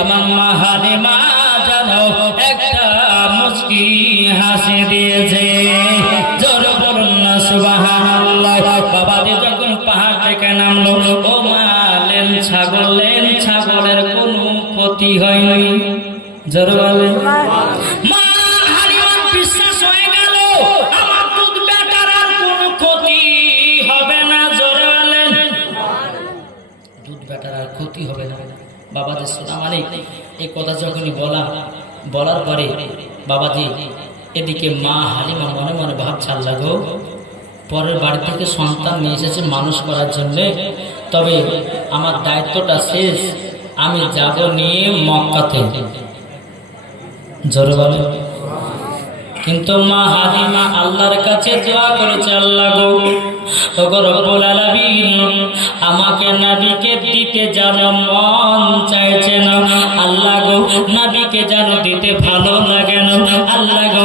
আমার মা হালিমা জানো একটা মুচকি হাসি দিয়েছে। জোর বলুন না, সুবহানাল্লাহ। বাবাজি যখন পাহাড় থেকে নামলো, ও মা, লেন ছাগল, লেন ছাগলের কোনো ক্ষতি হয়নি। জোর বলেন। মা বিশ্বাস হয়ে গেল কোনো ক্ষতি হবে না। জোরে হবে না। বাবাজি, সালাম আলাইক এই কথা যখনই বলা, বলার পরে বাবাজি, এদিকে মা হালিমা মনে মনে ভাব ছাল লাগো পরের বাড়ি থেকে সন্তান নিয়ে এসেছে মানুষ করার জন্যে। তবে আমার দায়িত্বটা শেষ, আমি যাব নিয়ে মক্কাতে। জোরে বলে কিন্তু মা হালিমা আল্লাহর কাছে দোয়া করেছে, আল্লাহ গো রব্বুল আলামিন, আমাকে নবীকে দিতে যেন মন চাইছে না। আল্লাহ গো, নবীকে যেন দিতে ভালো লাগে না। আল্লাহ গো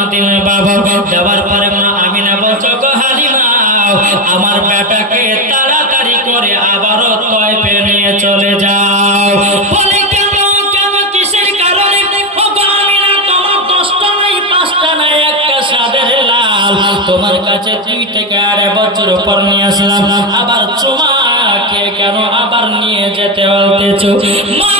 চুমা দিলেন বাবা, দেওয়ার পরে মা আমিনা বলছো হালিমা আমার বেটাকে তাড়াতাড়ি করে আবারও তয়ফে নিয়ে চলে যাও। তোমার কাছে দুই থেকে আড়াই বছর পর নিয়ে আসলাম। আবার চুমা খেয়ে কেন আবার নিয়ে যেতে বলতেছো? মা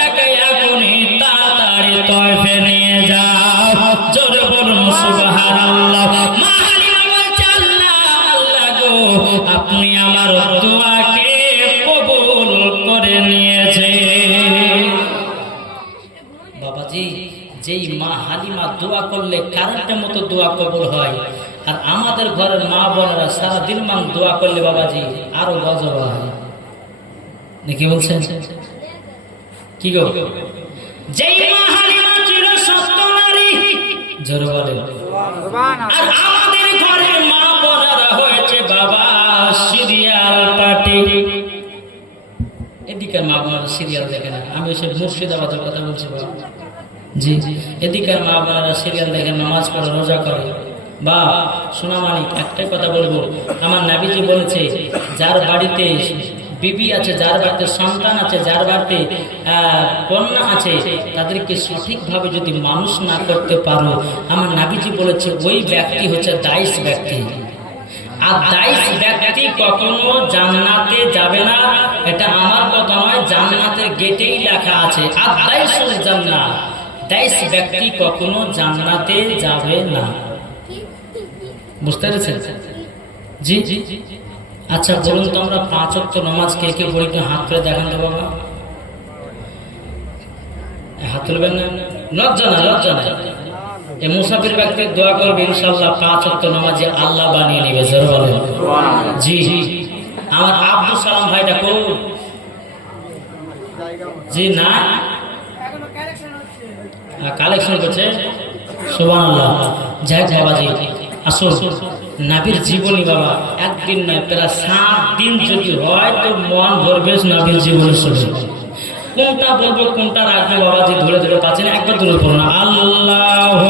যেই মা হালিমা দোয়া করলে কারেন্টের মতো দোয়া কবুল হয়, আর আমাদের ঘরের মা বোনেরা সারা দিন মান দোয়া করলে বাবাজি আরও গজব হয়। নাকি বলছেন? কি গো? যেই মা হালিমা সত্য নারী, জোরে বলে আর আমাদের ঘরের মা বোনেরা হয়েছে বাবা সিরিয়াল পার্টি। এদিকের মা বোনেরা সিরিয়াল দেখে না আমি ওই মুর্শিদাবাদের কথা বলছি বাবা। জি। এদিকের মা বোনেরা সিরিয়াল দেখে নামাজ পড়ে, রোজা করে। বা সোনা মানিক, একটাই কথা বলব। আমার নাবিজি বলেছে, যার বাড়িতে বিবি আছে, যার বাড়িতে সন্তান আছে, যার বাড়িতে কন্যা আছে, তাদেরকে সঠিকভাবে যদি মানুষ না করতে পারো, আমার নাবিজি বলেছে, ওই ব্যক্তি হচ্ছে দায়স ব্যক্তি। আর দায়স ব্যক্তি কখনো জান্নাতে যাবে না, এটা আমার কথা নয়, জান্নাতের গেটেই লেখা আছে আর দায়সুল জান্নাত। দায়স ব্যক্তি কখনো জান্নাতে যাবে না। বুঝতে পেরেছেন? জি জি আচ্ছা বলুন তো আমরা পাঁচ অক্ট নামাজ কে কে পড়ি হাত তুলে দেখান তো বাবা। হাত তুলবেন না? লজ্জা না লজ্জা না। এই মুসাফির ব্যক্তি দোয়া করবে ইনশাল্লাহ পাঁচ অক্ট নামাজে আল্লাহ বানিয়ে নিবে, জোর বলেন। জি জি। আমার আব্দুল সালাম ভাইটা করুন জি, না? কালেকশন করছে। সোবান আল্লাহ যাই বাবাজি আসুন। নাবির জীবনী বাবা, একদিন নয়, প্রায় সাত দিন যদি হয় তো মন ভরবে নাবির জীবনের সঙ্গে। কোনটা বলব, কোনটা রাখব বাবাজি, ধরে ধরে পাচ্ছেন, একবার দূরে পড়ো না আল্লাহ